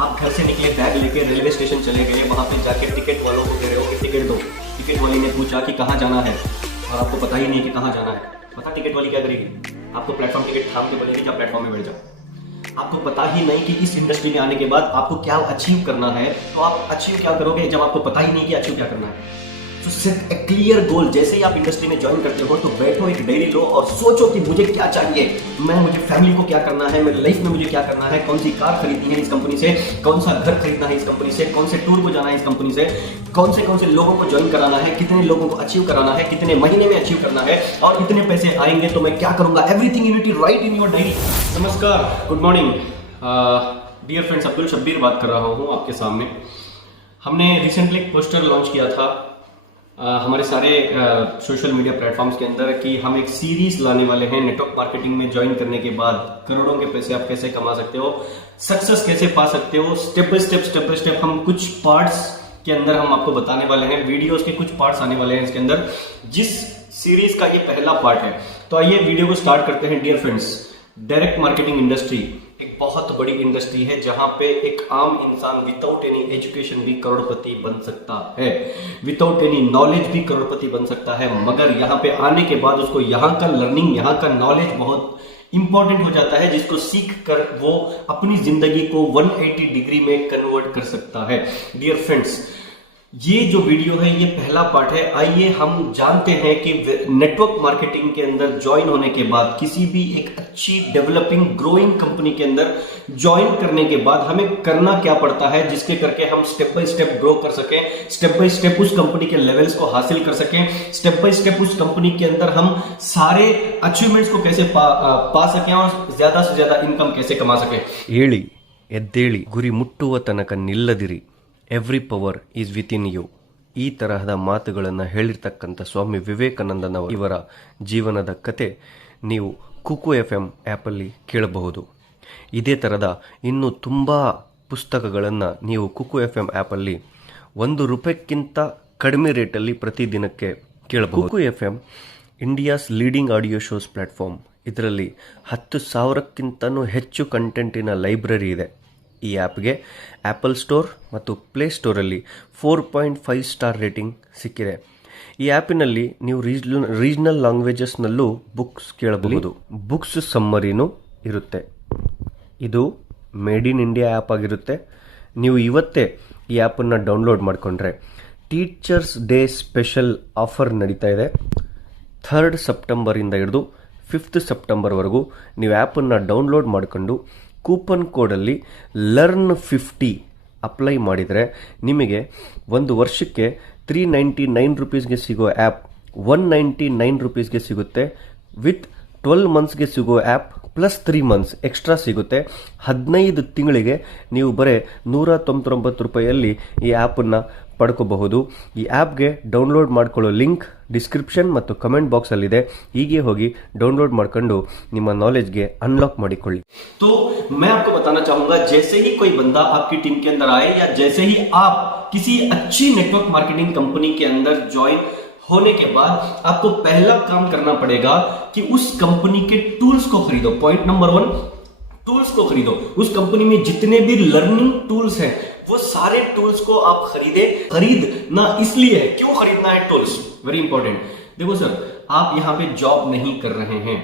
आप घर से निकले, बैग लेके रेलवे स्टेशन चले गए, वहाँ पे जाके टिकट वालों को कह रहे हो कि टिकट दो। टिकट वाली ने पूछा कि कहाँ जाना है, और आपको पता ही नहीं कि कहाँ जाना है। पता टिकट वाली क्या करेगी? आपको प्लेटफॉर्म टिकट थाम के बोलेगी क्या प्लेटफॉर्म में बैठ जाओ। आपको पता ही नहीं कि इस इंडस्ट्री में आने के बाद आपको क्या अचीव करना है, तो आप अचीव क्या करोगे जब आपको पता ही नहीं कि अचीव क्या करना है। तो सेट ए क्लियर गोल। जैसे ही आप इंडस्ट्री में ज्वाइन करते हो तो बैठो, एक डायरी लो और सोचो कि मुझे क्या चाहिए, मुझे फैमिली को क्या करना है, मेरी लाइफ में मुझे क्या करना है, कौन सी कार खरीदनी है इस कंपनी से, कौन सा घर खरीदना है इस कंपनी से, कौन से टूर को जाना है इस कंपनी से, कौन से लोगों को ज्वाइन कराना है, कितने लोगों को अचीव कराना है, कितने महीने में अचीव करना है, और इतने पैसे आएंगे तो मैं क्या करूंगा। Everything you need to write in your diary. नमस्कार, good morning dear friends, Abdul Shabbir बात कर रहा हूँ आपके सामने। हमने रिसेंटली एक पोस्टर लॉन्च किया था हमारे सारे सोशल मीडिया प्लेटफॉर्म्स के अंदर कि हम एक सीरीज लाने वाले हैं। नेटवर्क मार्केटिंग में ज्वाइन करने के बाद करोड़ों के पैसे आप कैसे कमा सकते हो, सक्सेस कैसे पा सकते हो, स्टेप बाय स्टेप हम कुछ पार्ट्स के अंदर हम आपको बताने वाले हैं। वीडियोस के कुछ पार्ट्स आने वाले हैं इसके अंदर, जिस सीरीज का ये पहला पार्ट है। तो आइए वीडियो को स्टार्ट करते हैं। Dear friends, direct marketing industry एक बहुत बड़ी इंडस्ट्री है जहां पे एक आम इंसान विदाउट एनी एजुकेशन भी करोड़पति बन सकता है, विदाउट एनी नॉलेज भी करोड़पति बन सकता है। मगर यहाँ पे आने के बाद उसको यहाँ का लर्निंग, यहाँ का नॉलेज बहुत इंपॉर्टेंट हो जाता है, जिसको सीख कर वो अपनी जिंदगी को 180 डिग्री में कन्वर्ट कर सकता है। डियर फ्रेंड्स, ये जो वीडियो है ये पहला पार्ट है। आइए हम जानते हैं कि नेटवर्क मार्केटिंग के अंदर ज्वाइन होने के बाद, किसी भी एक अच्छी डेवलपिंग ग्रोइंग कंपनी के अंदर ज्वाइन करने के बाद हमें करना क्या पड़ता है, जिसके करके हम स्टेप बाय स्टेप ग्रो कर सकें, स्टेप बाय स्टेप उस कंपनी के लेवल्स को हासिल कर सकें, स्टेप बाय स्टेप उस कंपनी के अंदर हम सारे अचीवमेंट्स को कैसे पा सकें और ज्यादा से ज्यादा इनकम कैसे कमा सकें। ಏಳಿ ಎದ್ದೇಳಿ ಗುರಿ ಮುಟ್ಟುವ ತನಕ ನಿಲ್ಲದಿರಿ, every power is with in you. ಈ ತರಹದ ಮಾತುಗಳನ್ನು ಹೇಳಿರ್ತಕ್ಕಂಥ ಸ್ವಾಮಿ ವಿವೇಕಾನಂದನವರ ಇವರ ಜೀವನದ ಕತೆ ನೀವು ಕುಕು FM ಆ್ಯಪಲ್ಲಿ ಕೇಳಬಹುದು. ಇದೇ ಥರದ ಇನ್ನೂ ತುಂಬ ಪುಸ್ತಕಗಳನ್ನು ನೀವು ಕುಕು FM ಆ್ಯಪಲ್ಲಿ ₹1 ಕಡಿಮೆ ರೇಟಲ್ಲಿ ಪ್ರತಿದಿನಕ್ಕೆ ಕೇಳಬಹುದು. ಕುಕು FM India's leading audio shows platform. ಇದರಲ್ಲಿ 10,000ಕ್ಕಿಂತನೂ ಹೆಚ್ಚು ಕಂಟೆಂಟಿನ ಲೈಬ್ರರಿ ಇದೆ. ಈ ಆ್ಯಪ್ಗೆ ಆ್ಯಪಲ್ ಸ್ಟೋರ್ ಮತ್ತು ಪ್ಲೇಸ್ಟೋರಲ್ಲಿ 4.5 ಸ್ಟಾರ್ ರೇಟಿಂಗ್ ಸಿಕ್ಕಿದೆ. ಈ ಆ್ಯಪಿನಲ್ಲಿ ನೀವು ರೀಜ್ನಲ್ ಲ್ಯಾಂಗ್ವೇಜಸ್ನಲ್ಲೂ ಬುಕ್ಸ್ ಕೇಳಬಹುದು. ಬುಕ್ಸ್ ಸಮ್ಮರಿನೂ ಇರುತ್ತೆ. ಇದು ಮೇಡ್ ಇನ್ ಇಂಡಿಯಾ ಆ್ಯಪ್ ಆಗಿರುತ್ತೆ. ನೀವು ಇವತ್ತೇ ಈ ಆ್ಯಪನ್ನು ಡೌನ್ಲೋಡ್ ಮಾಡಿಕೊಂಡ್ರೆ ಟೀಚರ್ಸ್ ಡೇ ಸ್ಪೆಷಲ್ ಆಫರ್ ನಡೀತಾ ಇದೆ. 3 ಸೆಪ್ಟೆಂಬರಿಂದ ಹಿಡಿದು 5 ಸೆಪ್ಟೆಂಬರ್ವರೆಗೂ ನೀವು ಆ್ಯಪನ್ನು ಡೌನ್ಲೋಡ್ ಮಾಡಿಕೊಂಡು ಕೂಪನ್ ಕೋಡಲ್ಲಿ LEARN50 ಅಪ್ಲೈ ಮಾಡಿದರೆ ನಿಮಗೆ ಒಂದು ವರ್ಷಕ್ಕೆ ₹399 ಸಿಗೋ ಆ್ಯಪ್ ₹199 ಸಿಗುತ್ತೆ. ವಿತ್ 12 ಮಂತ್ಸ್ಗೆ ಸಿಗೋ ಆ್ಯಪ್ ಪ್ಲಸ್ 3 ಮಂತ್ಸ್ ಎಕ್ಸ್ಟ್ರಾ ಸಿಗುತ್ತೆ. 15 ತಿಂಗಳಿಗೆ ನೀವು ಬರೀ ₹199 ಈ ಆ್ಯಪನ್ನು ಪಡ್ಕೋಬಹುದು. ಈ ಆ್ಯಪ್ಗೆ ಡೌನ್ಲೋಡ್ ಮಾಡ್ಕೊಳ್ಳೋ ಲಿಂಕ್ ಡಿಸ್ಕ್ರಿಪ್ಷನ್ ಮತ್ತು ಕಮೆಂಟ್ ಬಾಕ್ಸಲ್ಲಿದೆ. ಹೀಗೆ ಹೋಗಿ ಡೌನ್ಲೋಡ್ ಮಾಡ್ಕೊಂಡು ನಿಮ್ಮ ನಾಲೆಜ್ಗೆ ಅನ್ಲಾಕ್ ಮಾಡಿಕೊಳ್ಳಿ. तो मैं आपको बताना चाहूंगा, जैसे ही कोई बंदा आपकी टीम के अंदर आए या जैसे ही आप किसी अच्छी नेटवर्क मार्केटिंग कंपनी के अंदर ज्वाइन होने के बाद आपको पहला काम करना पड़ेगा कि उस कंपनी के टूल्स को खरीदो। पॉइंट नंबर 1, टूल्स को खरीदो। उस कंपनी में जितने भी लर्निंग टूल्स हैं वो सारे टूल्स को आप खरीदना इसलिए है। क्यों खरीदना है टूल्स? Very important. देखो सर, आप यहाँ पे जॉब नहीं कर रहे हैं,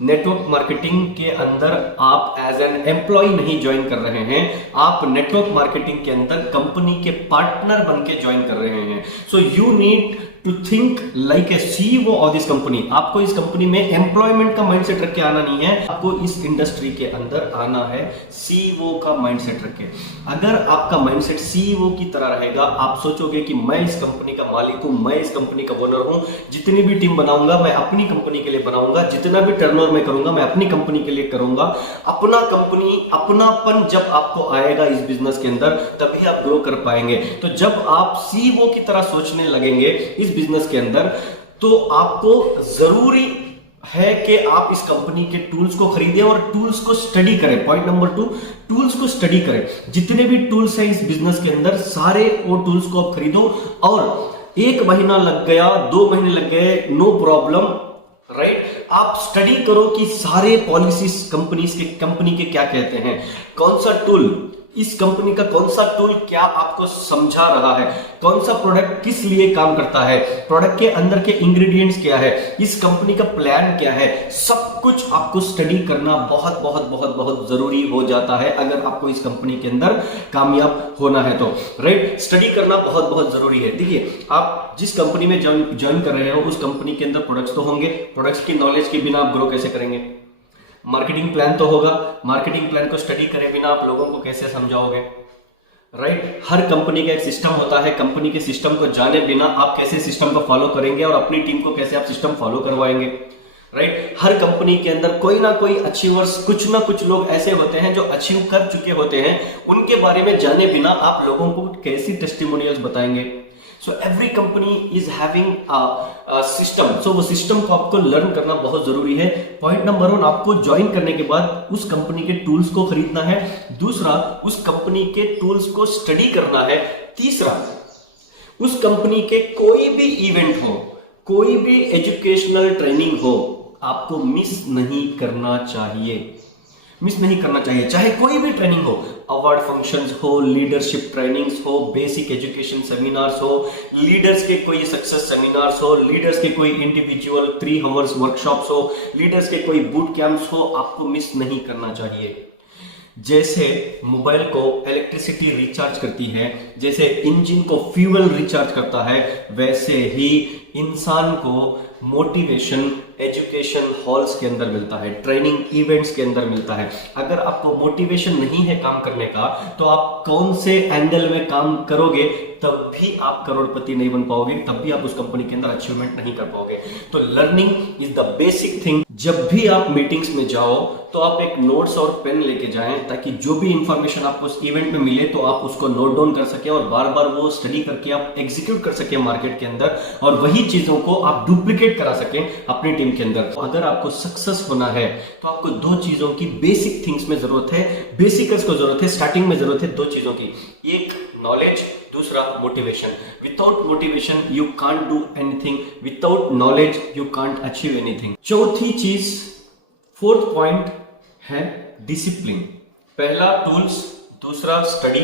नेटवर्क मार्केटिंग के अंदर आप एज एन एम्प्लॉय नहीं ज्वाइन कर रहे हैं, आप नेटवर्क मार्केटिंग के अंदर कंपनी के पार्टनर बन के ज्वाइन कर रहे हैं। So you need to think like a CEO of this company. आपको इस कंपनी में एम्प्लॉयमेंट का माइंडसेट रख के आना नहीं है, आपको इस इंडस्ट्री के अंदर आना है CEO का माइंडसेट रख के। अगर आपका माइंडसेट CEO की तरह रहेगा, आप सोचोगे कि मैं इस कंपनी का मालिक हूं, मैं इस कंपनी का ओनर हूं, जितनी भी टीम बनाऊंगा मैं अपनी कंपनी के लिए बनाऊंगा, जितना भी टर्नओवर मैं करूंगा मैं अपनी कंपनी के लिए करूंगा। अपना कंपनी, अपनापन जब आपको आएगा इस बिजनेस के अंदर, तभी आप ग्रो कर पाएंगे। तो जब आप CEO की तरह सोचने लगेंगे इस बिजनेस के अंदर, तो आपको जरूरी है कि आप इस कंपनी के टूल्स को खरीदें और टूल्स को स्टडी करें। पॉइंट नंबर 2, टूल्स को स्टडी करें। जितने भी टूल्स हैं इस बिजनेस के अंदर, सारे वो टूल्स को आप खरीदो। और 1 महीना लग गया, 2 महीने लग गए, नो प्रॉब्लम, राइट। आप स्टडी करो कि सारे पॉलिसीज कंपनी के क्या कहते हैं, कौन सा टूल इस कंपनी का कौन सा टूल क्या आपको समझा रहा है, कौन सा प्रोडक्ट किस लिए काम करता है, प्रोडक्ट के अंदर के इंग्रेडिएंट्स क्या है, इस कंपनी का प्लान क्या है, सब कुछ आपको स्टडी करना बहुत बहुत बहुत बहुत जरूरी हो जाता है अगर आपको इस कंपनी के अंदर कामयाब होना है तो। राइट, स्टडी करना बहुत बहुत जरूरी है। देखिए, आप जिस कंपनी में ज्वाइन कर रहे हो उस कंपनी के अंदर प्रोडक्ट्स तो होंगे, प्रोडक्ट्स की नॉलेज के बिना आप ग्रो कैसे करेंगे। मार्केटिंग प्लान तो होगा, मार्केटिंग प्लान को स्टडी करे बिना आप लोगों को कैसे समझाओगे। राइट, हर कंपनी का एक सिस्टम होता है, कंपनी के सिस्टम को जाने बिना आप कैसे सिस्टम को फॉलो करेंगे और अपनी टीम को कैसे आप सिस्टम फॉलो करवाएंगे। राइट, हर कंपनी के अंदर कोई ना कोई अचीवर्स, कुछ ना कुछ लोग ऐसे होते हैं जो अचीव कर चुके होते हैं, उनके बारे में जाने बिना आप लोगों को कैसी टेस्टिमोनियल्स बताएंगे। So every company is having system, so वो सिस्टम को आपको लर्न करना बहुत जरूरी है। पॉइंट नंबर 1, आपको ज्वाइन करने के बाद उस कंपनी के टूल्स को खरीदना है। दूसरा, उस कंपनी के टूल्स को स्टडी करना है। तीसरा, उस कंपनी के कोई भी इवेंट हो, कोई भी एजुकेशनल ट्रेनिंग हो, आपको मिस नहीं करना चाहिए। मिस नहीं करना चाहिए, चाहे कोई भी ट्रेनिंग हो, अवार्ड फंक्शंस हो, लीडरशिप ट्रेनिंग्स हो, बेसिक एजुकेशन सेमिनार्स हो, लीडर्स के कोई सक्सेस सेमिनार्स हो, लीडर्स के कोई इंडिविजुअल 3 आवर्स वर्कशॉप्स हो, लीडर्स के कोई बूट कैंप्स हो, आपको मिस नहीं करना चाहिए। जैसे मोबाइल को इलेक्ट्रिसिटी रिचार्ज करती है, जैसे इंजन को फ्यूल रिचार्ज करता है, वैसे ही इंसान को मोटिवेशन एजुकेशन हॉल्स के अंदर मिलता है, ट्रेनिंग इवेंट्स के अंदर मिलता है। अगर आपको मोटिवेशन नहीं है काम करने का, तो आप कौन से एंगल में काम करोगे, तब भी आप करोड़पति नहीं बन पाओगे, तब भी आप उस कंपनी के अंदर अचीवमेंट नहीं कर पाओगे। तो learning is the basic thing. जब भी आप मीटिंग्स में जाओ तो आप एक नोट्स और पेन लेके जाएं, ताकि जो भी इंफॉर्मेशन आपको उस इवेंट में मिले तो आप उसको नोट डाउन कर सके और बार बार वो स्टडी करके आप एग्जीक्यूट कर सके मार्केट के अंदर, और वही चीजों को आप डुप्लीकेट करा सके अपनी टीम के अंदर। अगर आपको सक्सेस होना है तो आपको 2 चीजों की बेसिक थिंग्स में जरूरत है, बेसिकर्स को जरूरत है, स्टार्टिंग में जरूरत है 2 चीजों की, एक नॉलेज, दूसरा motivation. Without motivation you can't do anything, without knowledge you can't achieve anything. चौथी चीज, 4th पॉइंट है डिसिप्लिन। पहला टूल्स, दूसरा स्टडी,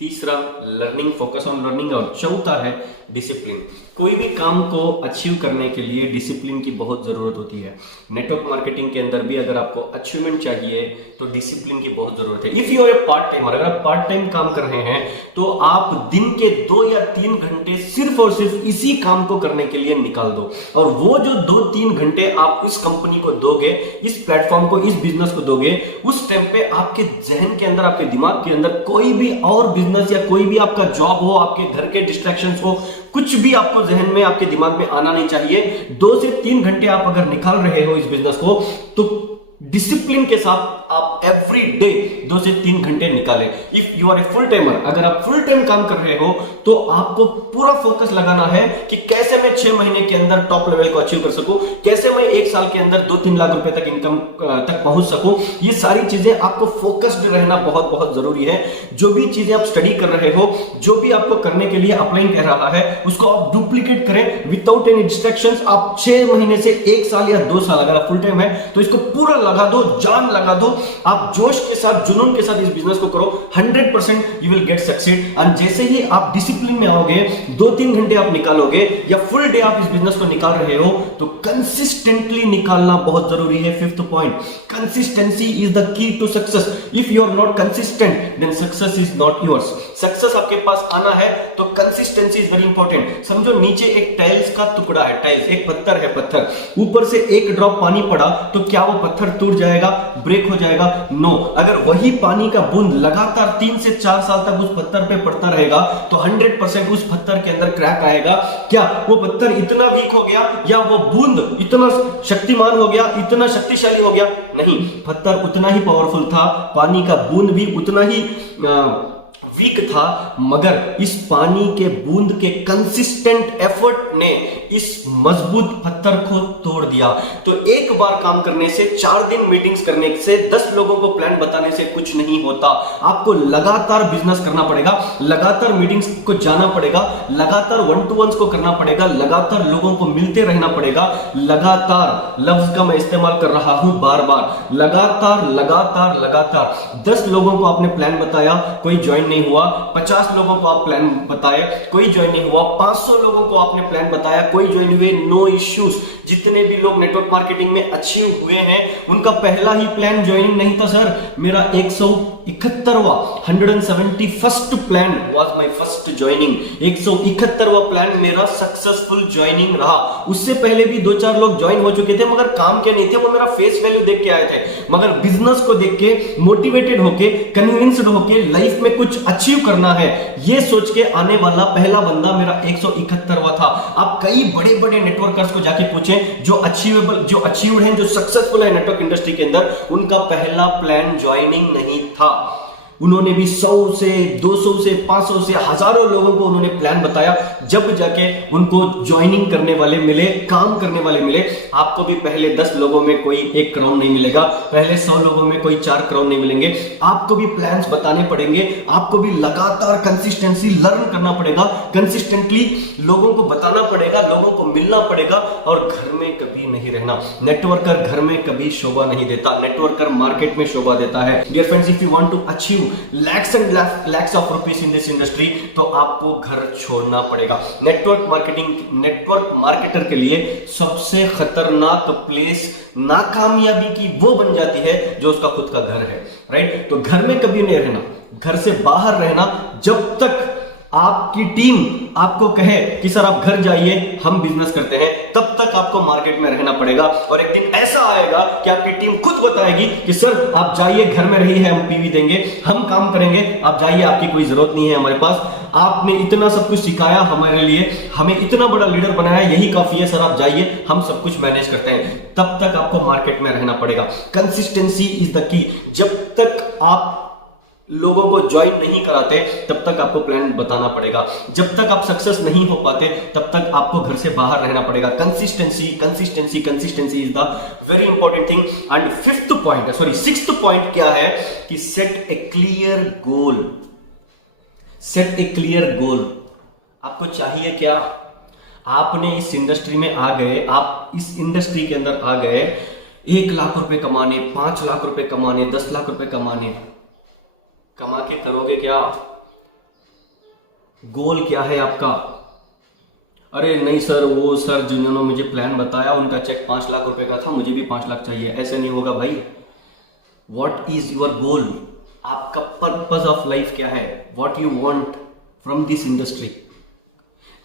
तीसरा लर्निंग, फोकस ऑन लर्निंग, और चौथा है डिसिप्लिन। कोई भी काम को अचीव करने के लिए डिसिप्लिन की बहुत जरूरत होती है। नेटवर्क मार्केटिंग के अंदर भी अगर आपको अचीवमेंट चाहिए तो डिसिप्लिन की बहुत जरूरत है। If you are a part timer, अगर आप पार्ट टाइम काम कर रहे हैं तो आप दिन के 2 या 3 घंटे सिर्फ और सिर्फ इसी काम को करने के लिए निकाल दो, और वो जो 2-3 घंटे आप इस कंपनी को दोगे, इस प्लेटफॉर्म को, इस बिजनेस को दोगे, उस टाइम पे आपके जहन के अंदर, आपके दिमाग के अंदर कोई भी और बिजनेस या कोई भी आपका जॉब हो, आपके घर के डिस्ट्रैक्शंस हो, कुछ भी आपको जहन में, आपके दिमाग में आना नहीं चाहिए। 2 से 3 घंटे आप अगर निकाल रहे हो इस बिजनेस को, तो डिसिप्लिन के साथ आप एवरी डे 2 से 3 घंटे निकालें। If you are a full timer, अगर आप फुल टाइम काम कर रहे हो तो आपको पूरा फोकस लगाना है कि कैसे मैं 6 महीने के अंदर टॉप लेवल को अचीव कर सकूं, कैसे मैं 1 साल के अंदर 2-3 लाख रुपए तक इनकम तक पहुंच सकूं। ये सारी चीजें आपको फोकस्ड रहना बहुत बहुत जरूरी है। जो भी चीजें आप स्टडी कर रहे हो, जो भी आपको करने के लिए अपलाइन कर रहा है, उसको आप डुप्लीकेट करें विदाउट एनी डिस्ट्रैक्शंस। आप 6 महीने से 1 साल या 2 साल, अगर आप फुल टाइम है तो इसको पूरा लगा दो, जान लगा दो, आप जोश के साथ, जुनून के साथ इस बिजनेस को करो, 100% यू विल गेट सक्सेड। और जैसे ही आप डिसिप्लिन में आओगे, 2-3 घंटे आप निकालोगे या फुल डे आप इस बिजनेस को निकाल रहे हो, तो कंसिस्टेंटली निकालना बहुत जरूरी है। 5th point, consistency is the key to success. If you are not consistent then success is not yours. Success आपके पास आना है तो कंसिस्टेंसी इज वेरी इंपॉर्टेंट। समझो नीचे एक टाइल्स का टुकड़ा है, टाइल्स एक पत्थर है, पत्थर ऊपर से 1 ड्रॉप पानी पड़ा तो क्या वो पत्थर टूट जाएगा, ब्रेक हो जाएगा? नो। अगर वही पानी का बूंद लगातार 3 से 4 साल तक उस पत्थर पे पड़ता रहेगा तो 100% उस पत्थर के अंदर क्रैक आएगा। क्या वो पत्थर इतना वीक हो गया या वो बूंद इतना शक्तिमान हो गया, इतना शक्तिशाली हो गया? नहीं, पत्थर उतना ही पावरफुल था, पानी का बूंद भी उतना ही वीक था, मगर इस पानी के बूंद के कंसिस्टेंट एफर्ट ने इस मजबूत पत्थर को तोड़ दिया। तो एक बार काम करने से, 4 दिन मीटिंग्स करने से, 10 लोगों को प्लान बताने से कुछ नहीं होता। आपको लगातार बिजनेस करना पड़ेगा, लगातार मीटिंग्स को जाना पड़ेगा, लगातार 1-to-1s को करना पड़ेगा, लगातार लोगों को मिलते रहना पड़ेगा, लगातार, लफ्ज का मैं इस्तेमाल कर रहा हूं बार बार, लगातार लगातार लगातार। 10 लोगों को आपने प्लान बताया, कोई ज्वाइन नहीं हुआ। 50 लोगों को आप प्लान बताए, कोई ज्वाइन नहीं हुआ। 500 लोगों को आपने प्लान बताया, कोई ज्वाइन हुए। No issues. जितने भी लोग नेटवर्क मार्केटिंग में अचीव हुए हैं, उनका पहला ही प्लान ज्वाइनिंग नहीं था सर। मेरा 171वां 171st plan was my first joining. 171वां प्लान मेरा सक्सेसफुल ज्वाइनिंग रहा। उससे पहले भी 2-4 लोग ज्वाइन हो चुके थे, मगर काम के नहीं थे, वो मेरा फेस वैल्यू देख के आए थे। मगर बिजनेस को देख के, मोटिवेटेड होके, कन्विंस्ड होके लाइफ में कुछ अचीव करना है, ये सोच के आने वाला पहला बंदा मेरा 171वां था। आप कई बड़े बड़े नेटवर्कर्स को जाके पूछें जो अचीवेबल, जो अचीव्ड हैं, जो सक्सेसफुल है नेटवर्क इंडस्ट्री के अंदर, उनका पहला प्लान ज्वाइनिंग नहीं था। उन्होंने भी 100 से 200 से 500 से हजारों लोगों को उन्होंने प्लान बताया, जब जाके उनको ज्वाइनिंग करने वाले मिले, काम करने वाले मिले। आपको भी पहले 10 लोगों में कोई 1 करोड़ नहीं मिलेगा, पहले 100 लोगों में कोई 4 करोड़ नहीं मिलेंगे। आपको भी प्लान्स बताने पड़ेंगे, आपको भी लगातार कंसिस्टेंसी लर्न करना पड़ेगा, कंसिस्टेंटली लोगों को बताना पड़ेगा, लोगों को मिलना पड़ेगा, और घर में कभी नहीं रहना। नेटवर्कर घर में कभी शोभा नहीं देता, नेटवर्कर मार्केट में शोभा देता है। Dear friends, if you want to achieve lakhs and lakhs of rupees in this industry, तो आपको घर छोड़ना पड़ेगा। नेटवर्क मार्केटर के लिए सबसे खतरनाक प्लेस नाकामयाबी की वो बन जाती है जो उसका खुद का घर है, राइट। तो घर में कभी नहीं रहना, घर से बाहर रहना। जब तक आपकी टीम आपको कहे कि सर आप घर जाइए, हम बिजनेस करते हैं, तब तक आपको मार्केट में रहना पड़ेगा। और एक दिन ऐसा आएगा कि आपकी टीम खुद बताएगी कि सर आप जाइए, घर में रहिए, हम पीवी देंगे, हम काम करेंगे, आप जाइए, आपकी कोई जरूरत नहीं है हमारे पास, आपने इतना सब कुछ सिखाया हमारे लिए, हमें इतना बड़ा लीडर बनाया, यही काफी है सर, आप जाइए, हम सब कुछ मैनेज करते हैं। तब तक आपको मार्केट में रहना पड़ेगा। कंसिस्टेंसी इज द की। जब तक आप लोगों को ज्वाइन नहीं कराते, तब तक आपको प्लान बताना पड़ेगा। जब तक आप सक्सेस नहीं हो पाते, तब तक आपको घर से बाहर रहना पड़ेगा। Consistency consistency consistency is the very important thing. And sixth point क्या है कि सेट ए क्लियर गोल। सेट ए क्लियर गोल। आपको चाहिए क्या? आपने इस इंडस्ट्री में आ गए, आप इस इंडस्ट्री के अंदर आ गए 1 लाख रुपए कमाने, 5 लाख रुपए कमाने, 10 लाख रुपए कमाने। कमा के करोगे क्या? गोल क्या है आपका? अरे नहीं सर, वो सर जिन्होंने मुझे प्लान बताया उनका चेक 5 लाख रुपए का था, मुझे भी 5 लाख चाहिए। ऐसे नहीं होगा भाई। What is your goal? आपका पर्पस ऑफ लाइफ क्या है? What you want from this industry?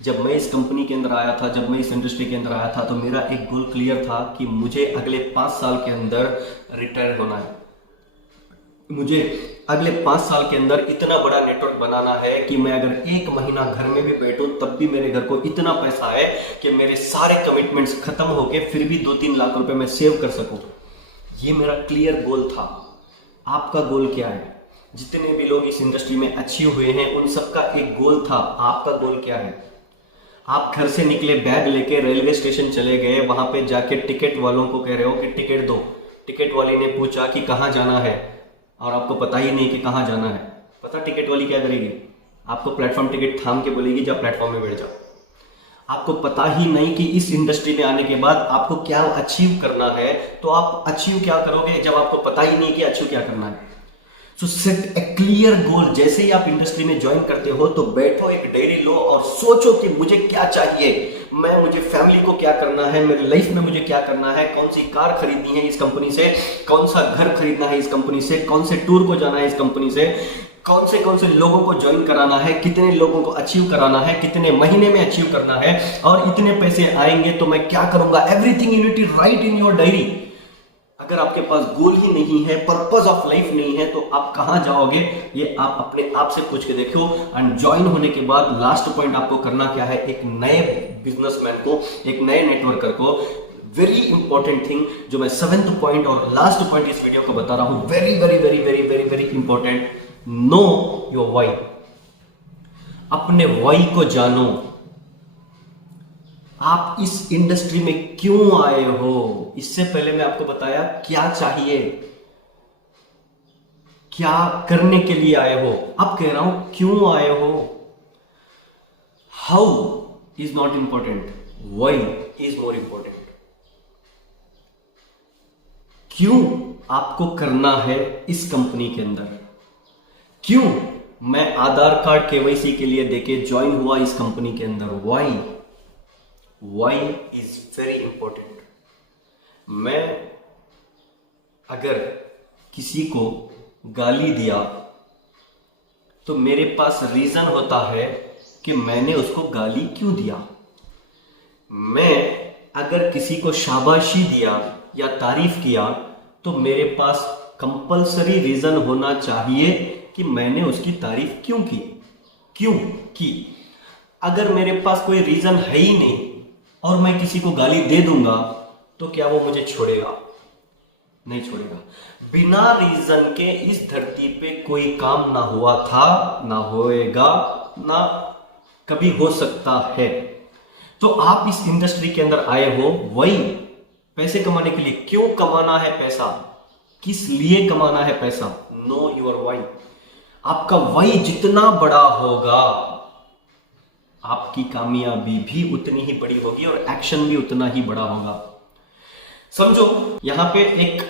जब मैं इस कंपनी के अंदर आया था, जब मैं इस इंडस्ट्री के अंदर आया था, तो मेरा एक गोल क्लियर था कि मुझे अगले 5 साल के अंदर रिटायर होना है। मुझे अगले 5 साल के अंदर इतना बड़ा नेटवर्क बनाना है कि मैं अगर 1 महीना घर में भी बैठूं, तब भी मेरे घर को इतना पैसा है कि मेरे सारे कमिटमेंट्स खत्म होके फिर भी 2-3 लाख रुपए मैं सेव कर सकूं। ये मेरा क्लियर गोल था। आपका गोल क्या है? जितने भी लोग इस इंडस्ट्री में अचीव हुए हैं, उन सबका एक गोल था। आपका गोल क्या है? आप घर से निकले, बैग लेके रेलवे स्टेशन चले गए, वहां पे जाके टिकट वालों को कह रहे हो कि टिकट दो। टिकट वाली ने पूछा कि कहाँ जाना है, और आपको पता ही नहीं कि कहाँ जाना है। पता टिकट वाली क्या करेगी? आपको प्लेटफॉर्म टिकट थाम के बोलेगी जा प्लेटफॉर्म में बैठ जाओ। आपको पता ही नहीं कि इस इंडस्ट्री में आने के बाद आपको क्या अचीव करना है, तो आप अचीव क्या करोगे जब आपको पता ही नहीं कि अचीव क्या करना है। सो सेट ए क्लियर गोल। जैसे ही आप इंडस्ट्री में ज्वाइन करते हो, तो बैठो, एक डायरी लो और सोचो कि मुझे क्या चाहिए, मुझे फैमिली को क्या करना है, मेरी लाइफ में मुझे क्या करना है, कौन सी कार खरीदनी है इस कंपनी से, कौन सा घर खरीदना है इस कंपनी से, कौन से टूर को जाना है इस कंपनी से, कौन से लोगों को ज्वाइन कराना है, कितने लोगों को अचीव कराना है, कितने महीने में अचीव करना है, और इतने पैसे आएंगे तो मैं क्या करूंगा। Everything you need to write in your diary. अगर आपके पास गोल ही नहीं है, पर्पस ऑफ लाइफ नहीं है, तो आप कहां जाओगे? ये आप अपने आप से पूछ के देखो। एंड ज्वाइन होने के बाद लास्ट पॉइंट आपको करना क्या है? एक नए बिजनेसमैन को, एक नए नेटवर्कर को, वेरी इंपॉर्टेंट थिंग जो मैं 7th पॉइंट और लास्ट पॉइंट इस वीडियो को बता रहा हूं, very very very very very very important, know your why. अपने वाई को जानो। आप इस इंडस्ट्री में क्यों आए हो? इससे पहले मैं आपको बताया क्या चाहिए, क्या करने के लिए आए हो। अब कह रहा हूं क्यों आए हो। How is not important, why is more important. क्यों आपको करना है इस कंपनी के अंदर? क्यों मैं आधार कार्ड केवाईसी के लिए देके ज्वाइन हुआ इस कंपनी के अंदर? Why is very important. मैं अगर किसी को गाली दिया तो मेरे पास रीजन होता है कि मैंने उसको गाली क्यों दिया। मैं अगर किसी को शाबाशी दिया या तारीफ किया तो मेरे पास कंपलसरी रीजन होना चाहिए कि मैंने उसकी तारीफ क्यों की। अगर मेरे पास कोई रीजन है ही नहीं और मैं किसी को गाली दे दूंगा तो क्या वो मुझे छोड़ेगा? नहीं छोड़ेगा। बिना रीजन के इस धरती पे कोई काम ना हुआ था, ना होएगा, ना कभी हो सकता है। तो आप इस इंडस्ट्री के अंदर आए हो वही पैसे कमाने के लिए। क्यों कमाना है पैसा? किस लिए कमाना है पैसा? Know your why. आपका वाई जितना बड़ा होगा आपकी कामयाबी भी उतनी ही बड़ी होगी और एक्शन भी उतना ही बड़ा होगा। समझो यहां पे एक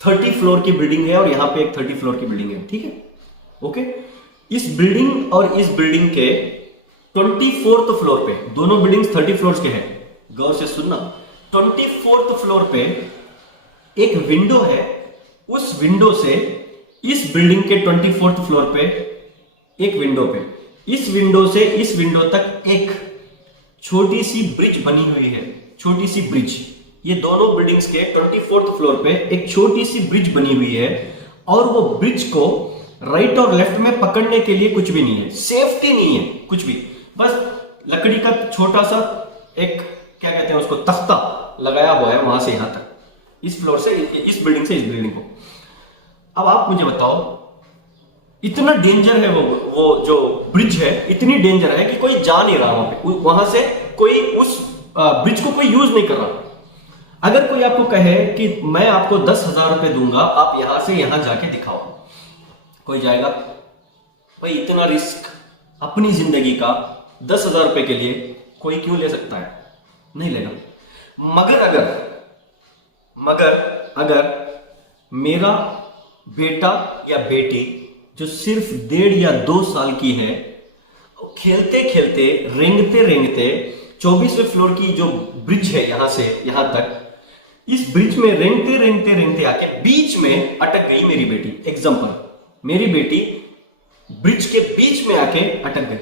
30 फ्लोर की बिल्डिंग है और यहां पे एक 30 फ्लोर की बिल्डिंग है, ठीक है, ओके। इस बिल्डिंग और इस बिल्डिंग के 24th फ्लोर पे, दोनों बिल्डिंग्स 30 फ्लोर्स के हैं, गौर से सुनना। 24th फ्लोर पे एक विंडो है, उस विंडो से इस बिल्डिंग के 24th फ्लोर पे एक विंडो पे, इस विंडो से इस विंडो तक एक छोटी सी ब्रिज बनी हुई है, छोटी सी ब्रिज। ये दोनों बिल्डिंग्स के 24th फ्लोर पे एक छोटी सी ब्रिज बनी हुई है और वो ब्रिज को राइट और लेफ्ट में पकड़ने के लिए कुछ भी नहीं है, सेफ्टी नहीं है कुछ भी, बस लकड़ी का छोटा सा एक क्या कहते हैं उसको, तख्ता लगाया हुआ है वहां से यहां तक, इस फ्लोर से, इस बिल्डिंग से इस बिल्डिंग को। अब आप मुझे बताओ इतना डेंजर है वो जो ब्रिज है, इतनी डेंजर है कि कोई जा नहीं रहा वहां पे, वहां से कोई उस ब्रिज को कोई यूज नहीं कर रहा। अगर कोई आपको कहे कि मैं आपको 10,000 रुपए दूंगा, आप यहां से यहां जाके दिखाओ, कोई जाएगा? भाई इतना रिस्क अपनी जिंदगी का 10,000 रुपए के लिए कोई क्यों ले सकता है? नहीं लेगा। मगर अगर मेरा बेटा या बेटी जो सिर्फ 1.5 या 2 साल की है, खेलते खेलते रेंगते 24वें फ्लोर की जो ब्रिज है यहां से यहां तक, इस ब्रिज में रेंगते आके बीच में अटक गई मेरी बेटी। एग्जांपल, मेरी बेटी ब्रिज के बीच में आके अटक गई,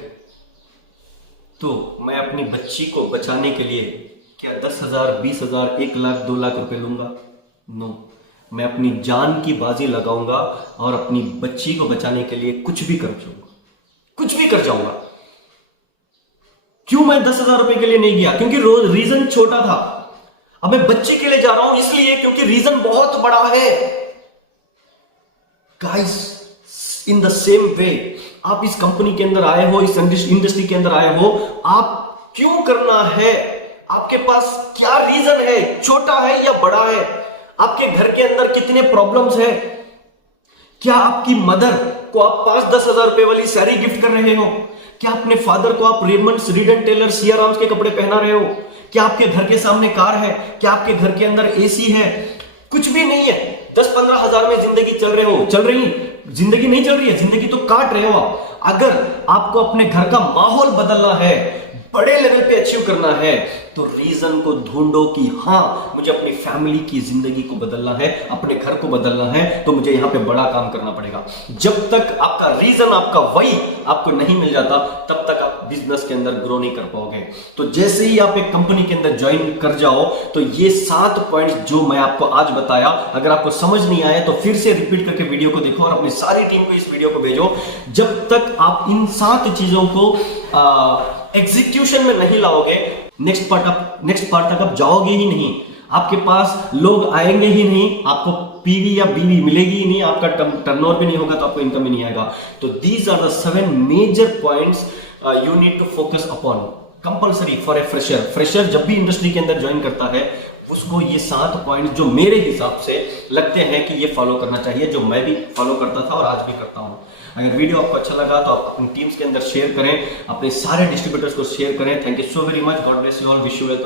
तो मैं अपनी बच्ची को बचाने के लिए क्या 10,000, 20,000, 1 लाख, 2 लाख रुपए लूंगा? नो, मैं अपनी जान की बाजी लगाऊंगा और अपनी बच्ची को बचाने के लिए कुछ भी कर जाऊंगा। क्यों मैं 10,000 रुपए के लिए नहीं गया? क्योंकि रोज रीजन छोटा था। अब मैं बच्चे के लिए जा रहा हूं इसलिए क्योंकि रीजन बहुत बड़ा है। Guys, in the same way आप इस कंपनी के अंदर आए हो, इस इंडस्ट्री के अंदर आए हो, आप क्यों करना है? आपके पास क्या रीजन है? छोटा है या बड़ा है? आपके घर के अंदर कितने प्रॉब्लम्स है? क्या आपकी मदर को आप 5-10 हजार रुपए वाली साड़ी गिफ्ट कर रहे हो? क्या अपने फादर को आप रेमंड्स, रीड एंड टेलर, सियाराम्स के कपड़े पहना रहे हो? क्या आपके घर के सामने कार है? क्या आपके घर के अंदर एसी है? कुछ भी नहीं है। 10-15 हजार में जिंदगी चल रही जिंदगी नहीं चल रही है, जिंदगी तो काट रहे हो आप। अगर आपको अपने घर का माहौल बदलना है, बड़े लेवल पे अचीव करना है, तो रीजन को ढूंढो कि हाँ, मुझे अपनी फैमिली की जिंदगी को बदलना है, अपने घर को बदलना है, तो मुझे यहां पे बड़ा काम करना पड़ेगा। जब तक आपका रीजन, आपका वही आपको नहीं मिल जाता, तब तक आप बिजनेस के अंदर ग्रो नहीं कर पाओगे। तो जैसे ही आप एक कंपनी के अंदर ज्वाइन कर जाओ, तो ये 7 पॉइंट्स जो मैं आपको आज बताया, अगर आपको समझ नहीं आए तो फिर से रिपीट करके वीडियो को देखो और अपनी सारी टीम को इस वीडियो को भेजो। जब तक आप इन 7 चीजों को एग्जीक्यूशन में नहीं लाओगे, नेक्स्ट पार्ट तक आप जाओगे ही नहीं। आपके पास लोग आएंगे ही नहीं, आपको पीवी या बीवी मिलेगी ही नहीं, आपका टर्नओवर भी नहीं होगा तो आपको इनकम भी नहीं आएगा। तो these are the 7 major points you need to focus upon compulsory for a fresher जब भी इंडस्ट्री के अंदर ज्वाइन करता है उसको ये 7 पॉइंट जो मेरे हिसाब से लगते हैं कि ये फॉलो करना चाहिए, जो मैं भी फॉलो करता था और आज भी करता हूं। अगर वीडियो आपको अच्छा लगा तो आप अपनी टीम्स के अंदर शेयर करें, अपने सारे डिस्ट्रीब्यूटर्स को शेयर करें। Thank you so very much, God bless you all, wish you well.